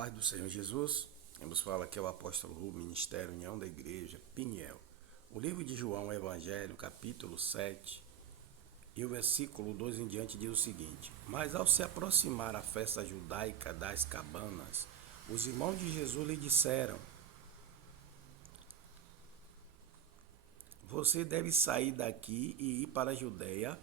paz do Senhor Jesus, quem nos fala aqui é o apóstolo Rubens, Ministério União da Igreja, Piniel. O livro de João, Evangelho, capítulo 7, e o versículo 2 em diante diz o seguinte: Mas ao se aproximar a festa judaica das cabanas, os irmãos de Jesus lhe disseram: Você deve sair daqui e ir para a Judeia,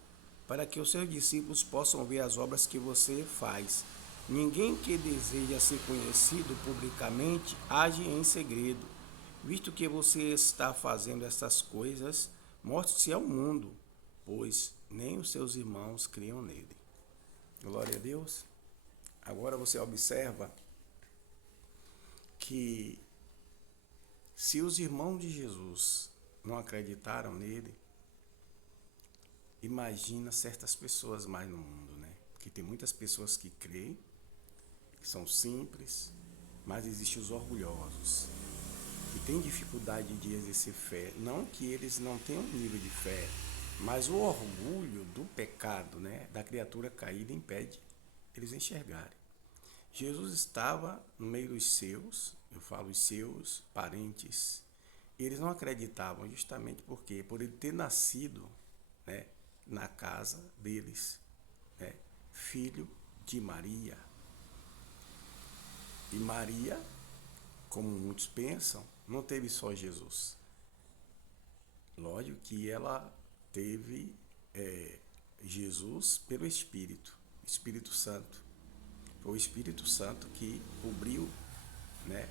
para que os seus discípulos possam ver as obras que você faz. Ninguém que deseja ser conhecido publicamente age em segredo. Visto que você está fazendo essas coisas, mostre-se ao mundo, pois nem os seus irmãos criam nele. Glória a Deus. Agora você observa que se os irmãos de Jesus não acreditaram nele, imagina certas pessoas mais no mundo, né? Porque tem muitas pessoas que creem, que são simples, mas existem os orgulhosos, que têm dificuldade de exercer fé. Não que eles não tenham nível de fé, mas o orgulho do pecado, né, da criatura caída, impede eles enxergarem. Jesus estava no meio dos seus, eu falo os seus parentes. Eles não acreditavam justamente porque, por ele ter nascido, né, na casa deles, né, filho de Maria. E Maria, como muitos pensam, não teve só Jesus. Lógico que ela teve Jesus pelo Espírito Santo. Foi o Espírito Santo que cobriu, né,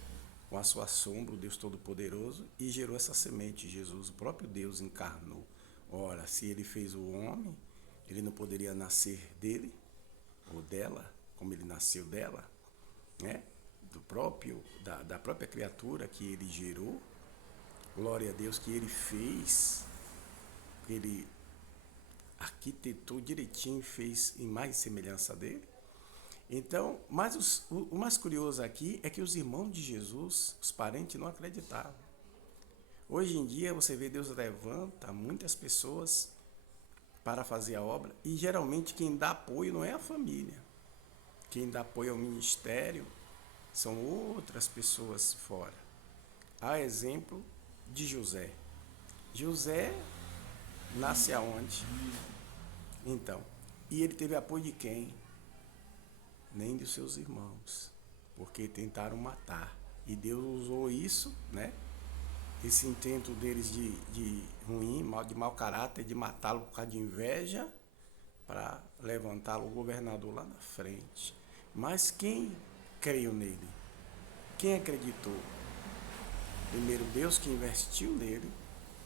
com a sua sombra, o Deus Todo-Poderoso, e gerou essa semente. Jesus, o próprio Deus, encarnou. Ora, se ele fez o homem, ele não poderia nascer dele ou dela, como ele nasceu dela, né? Da própria criatura que ele gerou. Glória a Deus, que ele fez, que ele arquitetou direitinho, fez em mais semelhança dele. Então, mas o mais curioso aqui é que os irmãos de Jesus, os parentes, não acreditavam. Hoje em dia você vê Deus levanta muitas pessoas para fazer a obra, e geralmente quem dá apoio não é a família. Quem dá apoio ao ministério são outras pessoas fora. Há exemplo de José. José nasce aonde? Então, e ele teve apoio de quem? Nem dos seus irmãos, porque tentaram matar. E Deus usou isso, né? Esse intento deles de ruim, de mau caráter, de matá-lo por causa de inveja, para levantá-lo o governador lá na frente. Mas quem creu nele? Quem acreditou? Primeiro Deus, que investiu nele,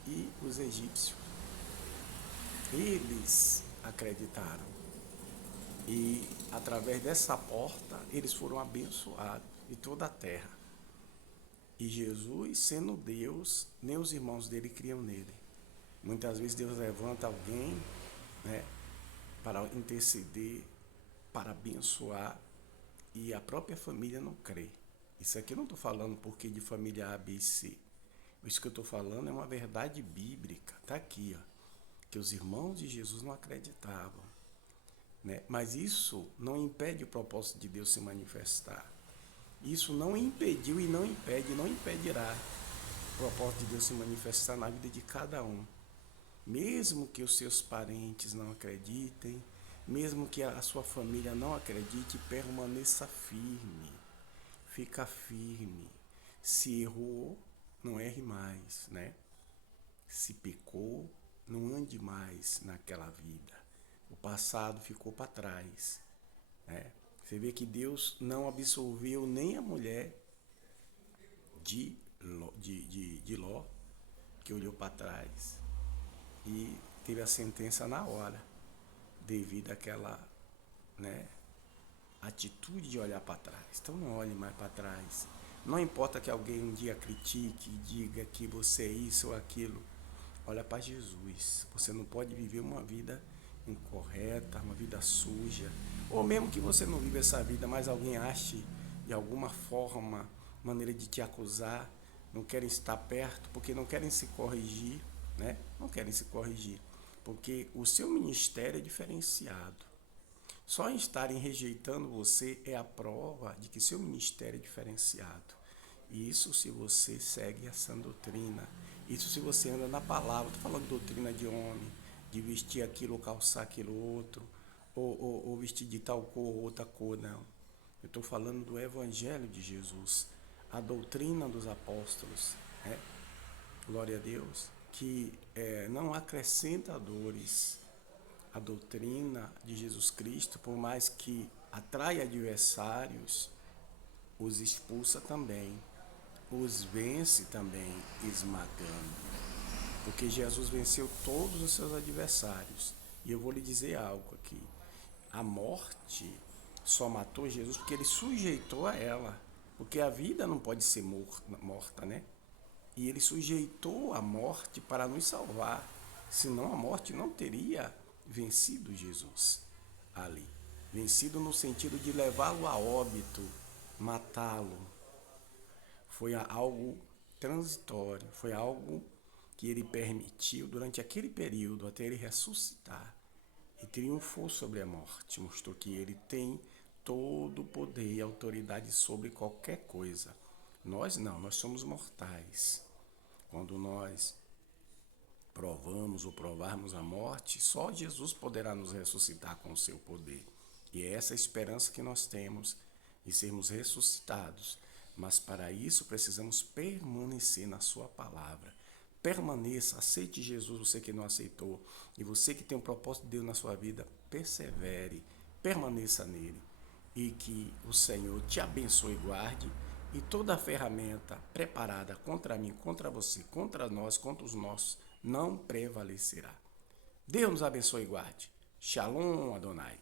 e os egípcios. Eles acreditaram. E através dessa porta eles foram abençoados de toda a terra. E Jesus, sendo Deus, nem os irmãos dele criam nele. Muitas vezes Deus levanta alguém, né, para interceder, para abençoar, e a própria família não crê. Isso aqui eu não estou falando porque de família A, B e C. Isso que eu estou falando é uma verdade bíblica. Está aqui, ó, que os irmãos de Jesus não acreditavam, né? Mas isso não impede o propósito de Deus se manifestar. Isso não impediu e não impede, não impedirá o propósito de Deus se manifestar na vida de cada um. Mesmo que os seus parentes não acreditem, mesmo que a sua família não acredite, permaneça firme. Fica firme. Se errou, não erre mais, né? Se pecou, não ande mais naquela vida. O passado ficou para trás, né? Você vê que Deus não absolveu nem a mulher de Ló, que olhou para trás e teve a sentença na hora, devido àquela, né, atitude de olhar para trás. Então não olhe mais para trás. Não importa que alguém um dia critique, diga que você é isso ou aquilo. Olha para Jesus. Você não pode viver uma vida incorreta, uma vida suja. Ou mesmo que você não viva essa vida, mas alguém ache de alguma forma, maneira de te acusar, não querem estar perto, porque não querem se corrigir, né? Não querem se corrigir, porque o seu ministério é diferenciado. Só em estarem rejeitando você é a prova de que seu ministério é diferenciado. Isso se você segue essa doutrina. Isso se você anda na palavra. Estou falando de doutrina de homem, de vestir aquilo ou calçar aquilo outro, ou vestir de tal cor ou outra cor, não. Eu estou falando do Evangelho de Jesus, a doutrina dos apóstolos, né? Glória a Deus, que não acrescenta dores. A doutrina de Jesus Cristo, por mais que atrai adversários, os expulsa também, os vence também, esmagando. Porque Jesus venceu todos os seus adversários. E eu vou lhe dizer algo aqui. A morte só matou Jesus porque ele sujeitou a ela. Porque a vida não pode ser morta, né? E ele sujeitou a morte para nos salvar. Senão a morte não teria vencido Jesus ali. Vencido no sentido de levá-lo a óbito, matá-lo. Foi algo transitório, foi algo que ele permitiu durante aquele período até ele ressuscitar e triunfou sobre a morte. Mostrou que ele tem todo o poder e autoridade sobre qualquer coisa. Nós não, nós somos mortais. Quando nós provamos ou provarmos a morte, só Jesus poderá nos ressuscitar com o seu poder. E é essa a esperança que nós temos de sermos ressuscitados. Mas para isso precisamos permanecer na sua palavra. Permaneça, aceite Jesus, você que não aceitou. E você que tem um propósito de Deus na sua vida, persevere, permaneça nele. E que o Senhor te abençoe e guarde. E toda a ferramenta preparada contra mim, contra você, contra nós, contra os nossos, não prevalecerá. Deus nos abençoe e guarde. Shalom, Adonai.